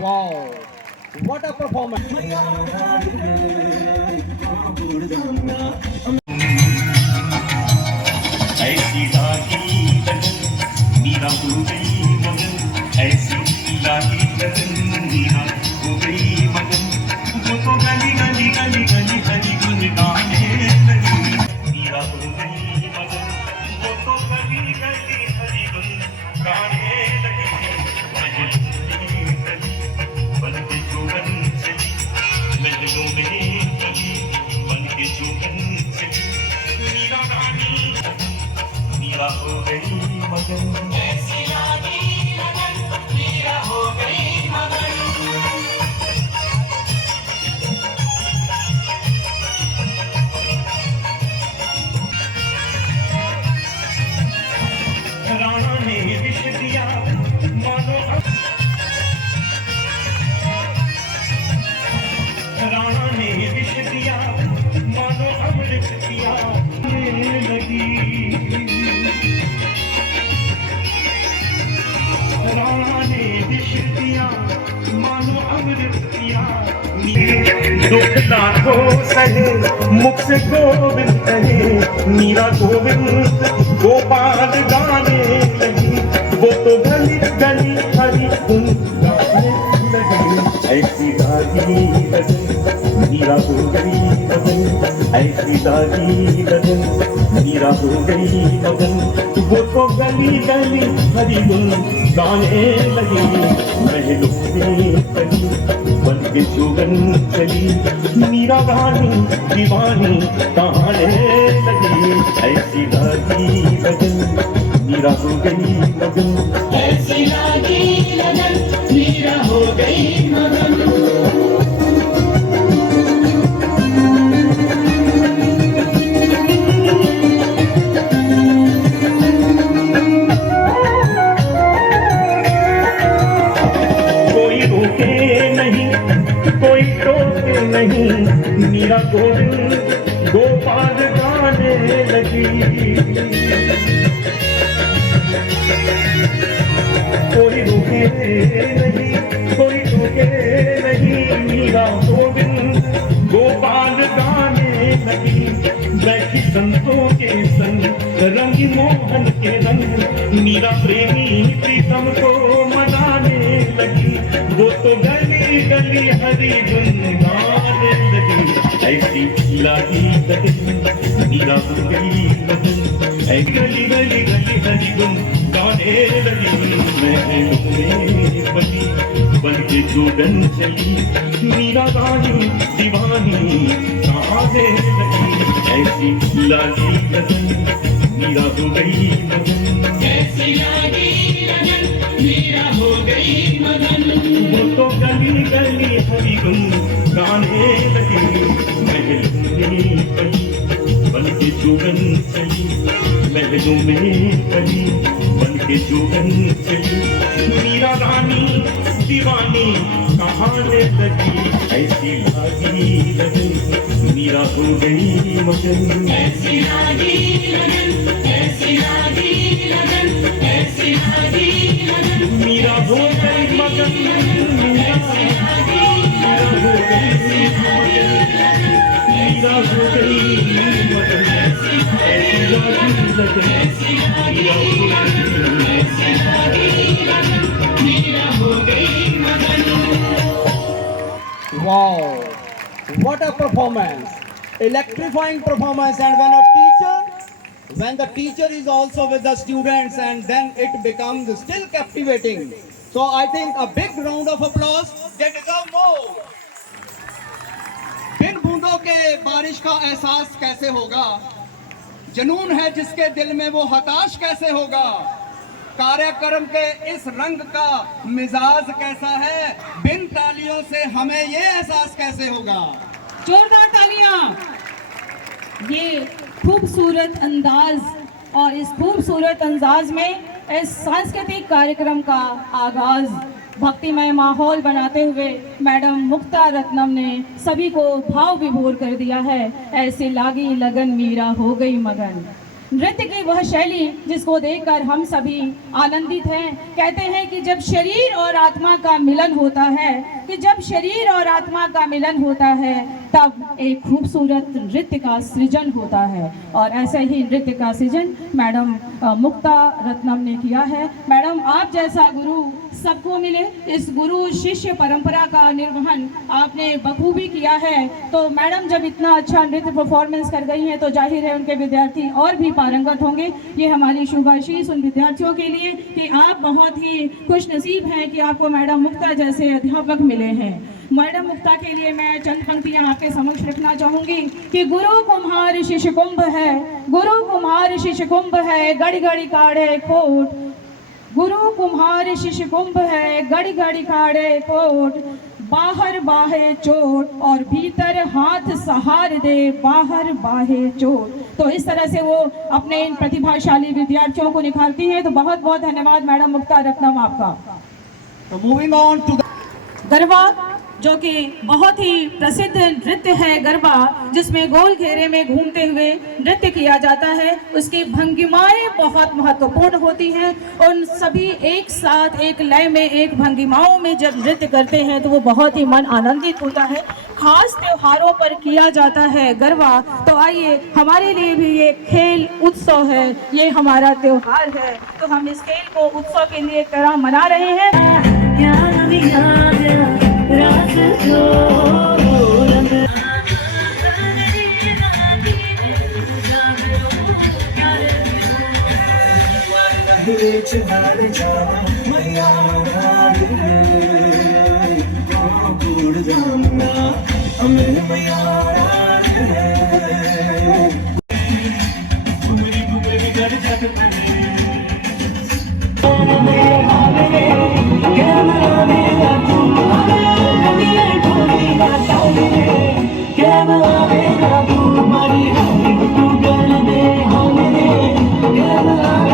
Wow, what a performance! ऐसी लागी लगन मीरा हो गई मगन ऐसी लागी लगन मीरा हो गई मगन वो तो गली गली गली गली गली गुन गाने लगी मीरा हो गई मगन वो तो गली गली गली गुन गाने लगी महलों में गली बन के जोगन चली महलों में गली बन के जोगन चली मीरा रानी मीरा हो गई मगन ऐसी लागी लगन मीरा हो गई मगन राणा ने विष दिया मानो राणा ने विष दिया मानो अमृत पिया लगी राणा ने विष दिया मानो अमृत पिया दुख लाखों सहे मुख से गोविंद कहे मीरा गोविंद गोपाल गाने लगी वो तो गली गली हरी गुन गाने लगी ऐसी लागी लगन मीरा हो गई मगन ऐसी लागी लगन मीरा हो गई मगन वो तो गली गली हरी गुन गाने लगी महलों में गली बन के जोगन चली मीरा रानी दीवानी गाने लगी ऐसी लागी लगन मीरा हो गई मगन ऐसी लागी लगन मीरा हो गई मगन कोई टोके नहीं मीरा गोविंद गोपाल गाने लगी कोई रुके नहीं कोई टोके नहीं मीरा गोविंद गोपाल गाने लगी बैठी संतों के संग रंगी मोहन के रंग मीरा प्रेमी प्रीतम को मनाने लगी वो तो गली गली हरी गुन गाने लगी ऐसी लागी लगन मीरा हो गई मगन ऐ गली गली गली हरी गुन गाने लगी महलों में बनी बन के जोगन चली मीरा रानी दीवानी गाने लगी ऐसी लागी लगन मीरा हो गई मगन ऐसी लागी लगन मीरा हो गई मगन वो तो गली गली हरी गुन गाने लगी महलों में गली बन के जोगन चली महलों में गली बन के जोगन चली मीरा रानी दीवानी कहाने लगी ऐसी लागी लगन मीरा हो गई मगन ऐसी लागी लगन ऐसी लागी लगन ऐसी लागी लगन मीरा हो गई मगन मीरा हो गई मीरा हो गई मगन ऐसी लागी लगन मीरा हो गई मगन Wow, what a performance! Electrifying performance, and when the teacher is also with the students, and then it becomes still captivating. So I think a big round of applause. They deserve more. बिन बूंदों के बारिश का एहसास कैसे होगा, जुनून है जिसके दिल में वो हताश कैसे होगा, कार्यक्रम के इस रंग का मिजाज कैसा है, बिन तालियों से हमें ये एहसास कैसे होगा। जोरदार तालियां। ये खूबसूरत अंदाज और इस खूबसूरत अंदाज में इस सांस्कृतिक कार्यक्रम का आगाज भक्तिमय माहौल बनाते हुए मैडम मुक्ता रत्नम ने सभी को भाव विभोर कर दिया है। ऐसी लागी लगन मीरा हो गई मगन। नृत्य की वह शैली जिसको देखकर हम सभी आनंदित हैं। कहते हैं कि जब शरीर और आत्मा का मिलन होता है, कि जब शरीर और आत्मा का मिलन होता है तब एक खूबसूरत नृत्य का सृजन होता है। और ऐसे ही नृत्य का सृजन मैडम मुक्ता रत्नम ने किया है। मैडम, आप जैसा गुरु सबको मिले। इस गुरु शिष्य परंपरा का निर्वहन आपने बखूबी किया है। तो मैडम जब इतना अच्छा नृत्य परफॉर्मेंस कर गई हैं तो जाहिर है उनके विद्यार्थी और भी पारंगत होंगे। ये हमारी शुभाशीष उन विद्यार्थियों के लिए कि आप बहुत ही खुश नसीब हैं कि आपको मैडम मुक्ता जैसे अध्यापक मिले हैं। मैडम मुक्ता के लिए मैं चंद पंक्तियां आपके समक्ष रखना चाहूंगी कि गुरु कुम्हार शिष्य कुंभ है, गुरु कुम्हार शिष्य कुंभ है, गड़ी गड़ी काढ़े कोट। गुरु कुम्हार शिष्य कुंभ है, गड़ी गड़ी काढ़े कोट। बाहर बाहे चोट और भीतर हाथ सहार दे, बाहर बाहे चोट। तो इस तरह से वो अपने इन प्रतिभाशाली विद्यार्थियों को निखारती हैं। तो बहुत बहुत धन्यवाद मैडम मुक्ता रत्नम आपका। तो मूविंग ऑन टू गरबा, जो कि बहुत ही प्रसिद्ध नृत्य है गरबा, जिसमें गोल घेरे में घूमते हुए नृत्य किया जाता है। उसकी भंगिमाएं बहुत महत्वपूर्ण होती हैं। उन सभी एक साथ एक लय में एक भंगिमाओं में जब नृत्य करते हैं तो वो बहुत ही मन आनंदित होता है। खास त्योहारों पर किया जाता है गरबा। तो आइए, हमारे लिए भी ये खेल उत्सव है, ये हमारा त्योहार है। तो हम इस खेल को उत्सव के लिए तरह मना रहे हैं। Get